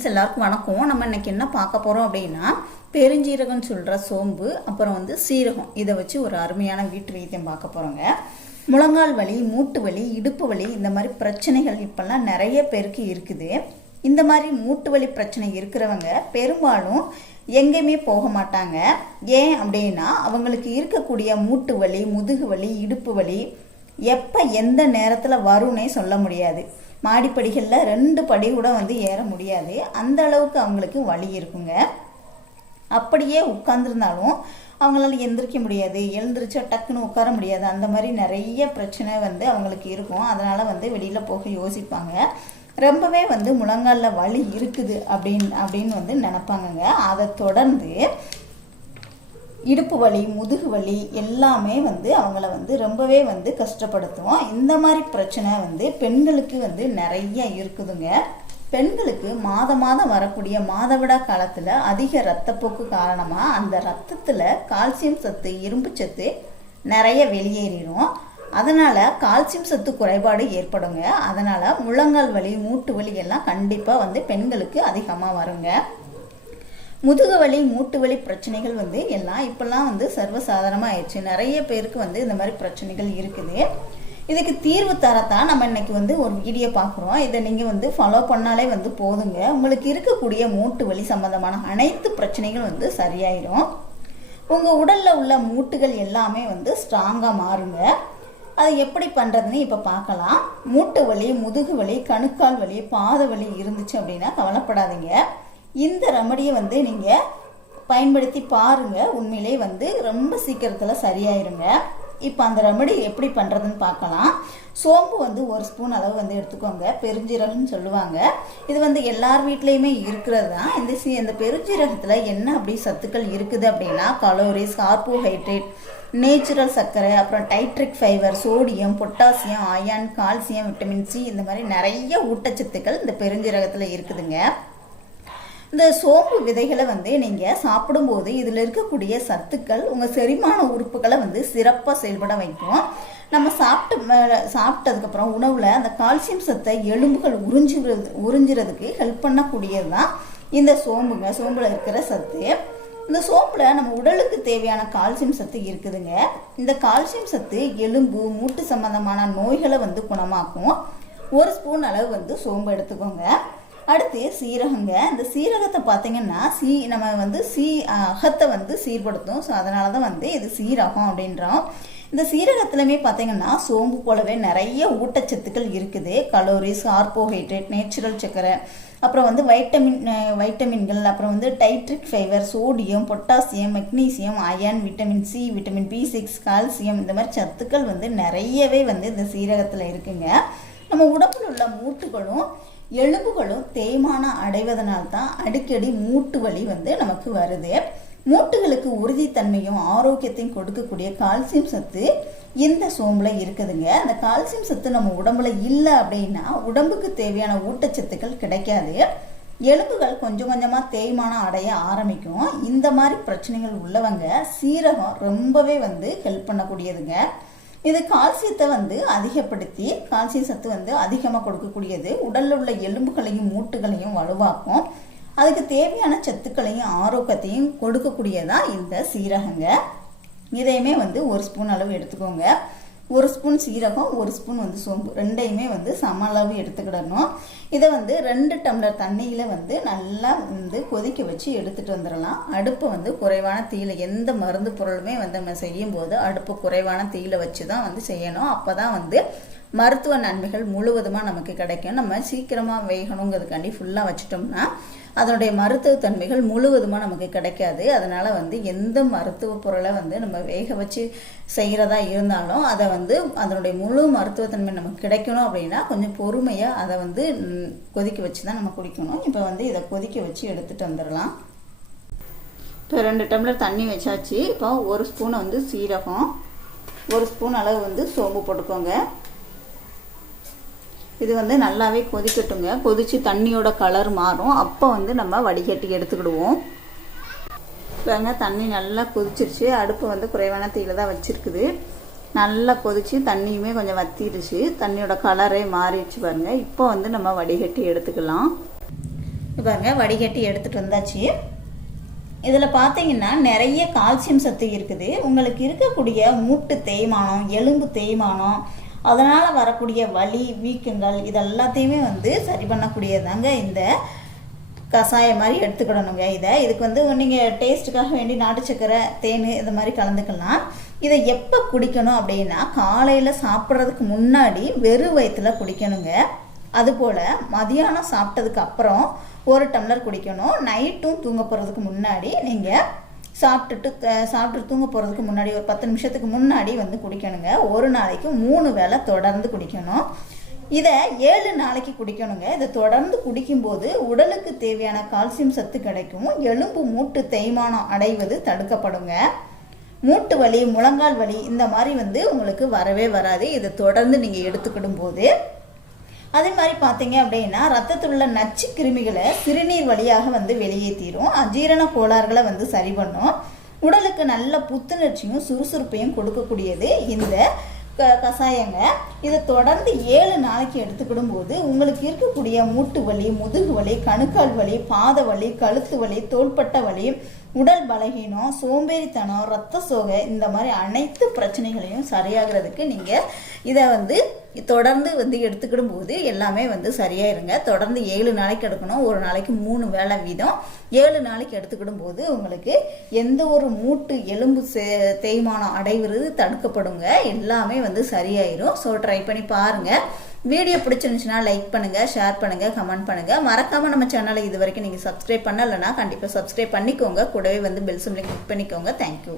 Friends எல்லாருக்கும் வணக்கம். நம்ம இன்னைக்கு என்ன பார்க்க போகிறோம் அப்படின்னா பெருஞ்சீரகம் சொல்கிற சோம்பு அப்புறம் வந்து சீரகம். இதை வச்சு ஒரு அருமையான வீட்டு வைத்தியம் பார்க்க போகிறோங்க முழங்கால் வலி மூட்டு வலி இடுப்பு வலி இந்த மாதிரி பிரச்சனைகள் இப்போல்லாம் நிறைய பேருக்கு இருக்குது. இந்த மாதிரி மூட்டு வலி பிரச்சனை இருக்கிறவங்க பெரும்பாலும் எங்கேயுமே போக மாட்டாங்க. ஏன் அப்படின்னா அவங்களுக்கு இருக்கக்கூடிய மூட்டு வலி முதுகு வலி இடுப்பு வலி எப்போ எந்த நேரத்தில் வரும்னே சொல்ல முடியாது. மாடிப்படிகளில் ரெண்டு படி கூட வந்து ஏற முடியாது. அந்த அளவுக்கு அவங்களுக்கு வலி இருக்குங்க. அப்படியே உட்காந்துருந்தாலும் அவங்களால எந்திரிக்க முடியாது. எழுந்திரிச்சா டக்குன்னு உட்கார முடியாது. அந்த மாதிரி நிறைய பிரச்சனை வந்து அவங்களுக்கு இருக்கும். அதனால் வந்து வெளியில் போக யோசிப்பாங்க. ரொம்பவே வந்து முழங்காலில் வலி இருக்குது அப்படின்னு அப்படின்னு வந்து நினப்பாங்கங்க. அதை தொடர்ந்து இடுப்பு வலி முதுகு வலி எல்லாமே வந்து அவங்கள வந்து ரொம்பவே வந்து கஷ்டப்படுத்துவோம் இந்த மாதிரி பிரச்சனை வந்து பெண்களுக்கு வந்து நிறைய இருக்குதுங்க. பெண்களுக்கு மாத மாதம் வரக்கூடிய மாதவிடா காலத்தில் அதிக ரத்தப்போக்கு காரணமாக அந்த ரத்தத்தில் கால்சியம் சத்து இரும்பு சத்து நிறைய வெளியேறிடும் அதனால் கால்சியம் சத்து குறைபாடு ஏற்படுங்க. அதனால் முழங்கால் வலி மூட்டு வலி எல்லாம் கண்டிப்பாக வந்து பெண்களுக்கு அதிகமாக வருங்க. முதுகு வலி மூட்டு வலி பிரச்சனைகள் வந்து எல்லாம் இப்போல்லாம் வந்து சர்வசாதாரணமாக ஆயிடுச்சு நிறைய பேருக்கு வந்து இந்த மாதிரி பிரச்சனைகள் இருக்குது. இதுக்கு தீர்வு தரத்தான் நம்ம இன்னைக்கு வந்து ஒரு வீடியோ பார்க்குறோம். இதை நீங்கள் வந்து ஃபாலோ பண்ணாலே வந்து போதுங்க. உங்களுக்கு இருக்கக்கூடிய மூட்டு வலி சம்மந்தமான அனைத்து பிரச்சனைகள் வந்து சரியாயிடும் உங்கள் உடலில் உள்ள மூட்டுகள் எல்லாமே வந்து ஸ்ட்ராங்காக மாறுங்க. அதை எப்படி பண்ணுறதுன்னு இப்போ பார்க்கலாம். மூட்டு வலி முதுகு வலி கணுக்கால் வலி பாத வலி இருந்துச்சு அப்படின்னா கவலைப்படாதீங்க. இந்த ரெமடியை வந்து நீங்கள் பயன்படுத்தி பாருங்கள் உண்மையிலே வந்து ரொம்ப சீக்கிரத்தில் சரியாயிருங்க. இப்போ அந்த ரெமடி எப்படி பண்ணுறதுன்னு பார்க்கலாம். சோம்பு வந்து ஒரு ஸ்பூன் அளவு வந்து எடுத்துக்கோங்க. பெருஞ்சீரகம்னு சொல்லுவாங்க. இது வந்து எல்லார் வீட்லேயுமே இருக்கிறது தான் இந்த சி இந்த பெருஞ்சீரகத்தில் என்ன அப்படி சத்துக்கள் இருக்குது அப்படின்னா கலோரிஸ் கார்போஹைட்ரேட் நேச்சுரல் சர்க்கரை அப்புறம் dietary fibre sodium potassium iron calcium vitamin C இந்த மாதிரி நிறைய ஊட்டச்சத்துக்கள் இந்த பெருஞ்சீரகத்தில் இருக்குதுங்க. இந்த சோம்பு விதைகளை வந்து நீங்கள் சாப்பிடும்போது இதில் இருக்கக்கூடிய சத்துக்கள் உங்கள் செரிமான உறுப்புகளை வந்து சிறப்பாக செயல்பட வைக்கும். நம்ம சாப்பிட்டு சாப்பிட்டதுக்கப்புறம் உணவில் அந்த கால்சியம் சத்தை எலும்புகள் உறிஞ்சுறது உறிஞ்சுறதுக்கு ஹெல்ப் பண்ணக்கூடியது தான் இந்த சோம்புங்க சோம்பில் இருக்கிற சத்து. இந்த சோம்பில் நம்ம உடலுக்கு தேவையான கால்சியம் சத்து இருக்குதுங்க. இந்த கால்சியம் சத்து எலும்பு மூட்டு சம்பந்தமான நோய்களை வந்து குணமாக்கும். ஒரு ஸ்பூன் அளவு வந்து சோம்பு எடுத்துக்கோங்க. அடுத்து சீரகங்க. இந்த சீரகத்தை பார்த்தீங்கன்னா சீ நம்ம வந்து சீ அகத்தை வந்து சீர்படுத்தும். ஸோ அதனால தான் வந்து இது சீரகம் அப்படின்றோம். இந்த சீரகத்துலையுமே பார்த்தீங்கன்னா சோம்பு போலவே நிறைய ஊட்டச்சத்துக்கள் இருக்குது. கலோரிஸ் கார்போஹைட்ரேட் நேச்சுரல் சர்க்கரை. அப்புறம் வந்து வைட்டமின் வைட்டமின்கள் அப்புறம் வந்து dietary fibre sodium potassium magnesium iron vitamin C vitamin B six calcium இந்த மாதிரி சத்துக்கள் வந்து நிறையவே வந்து இந்த சீரகத்தில் இருக்குங்க. நம்ம உடம்பில் உள்ள மூட்டுகளும் எலும்புகளும் தேய்மானம் அடைவதனால் தான் அடிக்கடி மூட்டு வலி வந்து நமக்கு வருது. மூட்டுகளுக்கு உறுதித்தன்மையும் ஆரோக்கியத்தையும் கொடுக்கக்கூடிய கால்சியம் சத்து இந்த சோம்பில் இருக்குதுங்க. அந்த கால்சியம் சத்து நம்ம உடம்புல இல்லை அப்படின்னா உடம்புக்கு தேவையான ஊட்டச்சத்துக்கள் கிடைக்காது. எலும்புகள் கொஞ்சம் கொஞ்சமாக தேய்மானம் அடைய ஆரம்பிக்கும். இந்த மாதிரி பிரச்சனைகள் உள்ளவங்க சீரகம் ரொம்பவே வந்து ஹெல்ப் பண்ணக்கூடியதுங்க. இது கால்சியத்தை வந்து அதிகப்படுத்தி கால்சியம் சத்து வந்து அதிகமாக கொடுக்கக்கூடியது. உடலில் உள்ள எலும்புகளையும் மூட்டுகளையும் வலுவாக்கும். அதுக்கு தேவையான சத்துக்களையும் ஆரோக்கியத்தையும் கொடுக்கக்கூடியதான் இந்த சீரகங்க. இதையுமே வந்து ஒரு ஸ்பூன் அளவு எடுத்துக்கோங்க. ஒரு ஸ்பூன் சீரகம் ஒரு ஸ்பூன் வந்து சோம்பு. ரெண்டையுமே வந்து சம அளவு எடுத்துக்கிடணும். இதை வந்து ரெண்டு டம்ளர் தண்ணியில் வந்து நல்லா வந்து கொதிக்க வச்சு எடுத்துட்டு வந்துடலாம். அடுப்பை வந்து குறைவான தீயில எந்த மருந்து பொருளுமே வந்து நம்ம செய்யும் போது அடுப்பு குறைவான தீயில வச்சு தான் வந்து செய்யணும். அப்போ தான் வந்து மருத்துவ நன்மைகள் முழுவதுமாக நமக்கு கிடைக்கும். நம்ம சீக்கிரமாக வேகணுங்கிறதுக்காண்டி ஃபுல்லாக வச்சிட்டோம்னா அதனுடைய மருத்துவ தன்மைகள் முழுவதுமாக நமக்கு கிடைக்காது. அதனால் வந்து எந்த மருத்துவ பொருளை வந்து நம்ம வேக வச்சு செய்கிறதா இருந்தாலும் அதை வந்து அதனுடைய முழு மருத்துவத்தன்மை நமக்கு கிடைக்கணும் அப்படின்னா கொஞ்சம் பொறுமையாக அதை வந்து கொதிக்க வச்சு தான் நம்ம குடிக்கணும். இப்போ வந்து இதை கொதிக்க வச்சு எடுத்துகிட்டு வந்துடலாம். இப்போ ரெண்டு டம்ளர் தண்ணி வச்சாச்சு. இப்போ ஒரு ஸ்பூனை வந்து சீரகம் ஒரு ஸ்பூன் அளவு வந்து சோம்பு போட்டுக்கோங்க. இது வந்து நல்லாவே கொதிக்கட்டுங்க. கொதித்து தண்ணியோட கலர் மாறும். அப்போ வந்து நம்ம வடிகட்டி எடுத்துக்கிடுவோம். பாருங்க தண்ணி நல்லா கொதிச்சிருச்சு. அடுப்பு வந்து குறைவான தீயில தான் வச்சுருக்குது. நல்லா கொதித்து தண்ணியுமே கொஞ்சம் வத்திடுச்சு. தண்ணியோட கலரே மாறிடுச்சு பாருங்க. இப்போ வந்து நம்ம வடிகட்டி எடுத்துக்கலாம். பாருங்க வடிகட்டி எடுத்துகிட்டு வந்தாச்சு. இதில் பார்த்தீங்கன்னா நிறைய கால்சியம் சத்து இருக்குது. உங்களுக்கு இருக்கக்கூடிய மூட்டு தேய்மானம் எலும்பு தேய்மானம் அதனால் வரக்கூடிய வலி வீக்கங்கள் இதெல்லாத்தையுமே வந்து சரி பண்ணக்கூடியதாங்க இந்த கஷாயம் மாதிரி எடுத்துக்கிடணுங்க இதை. இதுக்கு வந்து நீங்கள் டேஸ்ட்டுக்காக வேண்டி நாட்டு சக்கரை தேன் இது மாதிரி கலந்துக்கலாம். இதை எப்போ குடிக்கணும் அப்படின்னா காலையில் சாப்பிட்றதுக்கு முன்னாடி வெறும் வயிற்றுல குடிக்கணுங்க. அதுபோல் மதியானம் சாப்பிட்டதுக்கு அப்புறம் ஒரு டம்ளர் குடிக்கணும். நைட்டும் தூங்க போகிறதுக்கு முன்னாடி நீங்கள் சாப்பிட்டுட்டு சாப்பிட்டு தூங்க போகிறதுக்கு முன்னாடி ஒரு பத்து நிமிஷத்துக்கு முன்னாடி வந்து குடிக்கணுங்க. ஒரு நாளைக்கு மூணு வேளை தொடர்ந்து குடிக்கணும். இதை ஏழு நாளைக்கு குடிக்கணுங்க. இதை தொடர்ந்து குடிக்கும்போது உடலுக்கு தேவையான கால்சியம் சத்து கிடைக்கும். எலும்பு மூட்டு தேய்மானம் அடைவது தடுக்கப்படுங்க. மூட்டு வலி முழங்கால் வலி இந்த மாதிரி வந்து உங்களுக்கு வரவே வராது. இதை தொடர்ந்து நீங்கள் எடுத்துக்கிடும் போது அதே மாதிரி பார்த்தீங்க அப்படின்னா ரத்தத்தில் உள்ள நச்சு கிருமிகளை சிறுநீர் வழியாக வந்து வெளியேற்றிடும் அஜீரண கோளாறுகளை வந்து சரி பண்ணும். உடலுக்கு நல்ல புத்துணர்ச்சியும் சுறுசுறுப்பையும் கொடுக்கக்கூடியது இந்த க கஷாயங்க இதை தொடர்ந்து ஏழு நாளைக்கு எடுத்துக்கிடும் போது உங்களுக்கு இருக்கக்கூடிய மூட்டு வலி முதுகு வலி கணுக்கால் வலி பாத வலி கழுத்து வலி தோள்பட்ட வலி உடல் பலகீனம் சோம்பேறித்தனம் ரத்த சோகை இந்த மாதிரி அனைத்து பிரச்சனைகளையும் சரியாகிறதுக்கு நீங்கள் இதை வந்து தொடர்ந்து வந்து எடுத்துக்கிடும் போது எல்லாமே வந்து சரியாயிருங்க. தொடர்ந்து ஏழு நாளைக்கு எடுக்கணும். ஒரு நாளைக்கு மூணு வேளை வீதம். ஏழு நாளைக்கு எடுத்துக்கிடும் போது உங்களுக்கு எந்த ஒரு மூட்டு எலும்பு சே- தேய்மானம் அடைவது தடுக்கப்படுங்க. எல்லாமே வந்து சரியாயிரும். ஸோ ட்ரை பண்ணி பாருங்கள் வீடியோ பிடிச்சிருந்துச்சுன்னா லைக் பண்ணுங்கள் ஷேர் பண்ணுங்கள் கமெண்ட் பண்ணுங்கள் மறக்காமல் நம்ம சேனலை இது வரைக்கும் நீங்கள் சப்ஸ்கிரைப் பண்ணலைன்னா கண்டிப்பாக சப்ஸ்கிரைப் பண்ணிக்கோங்க. கூடவே வந்து பெல் சிம்லை கிளிக் பண்ணிக்கோங்க. Thank you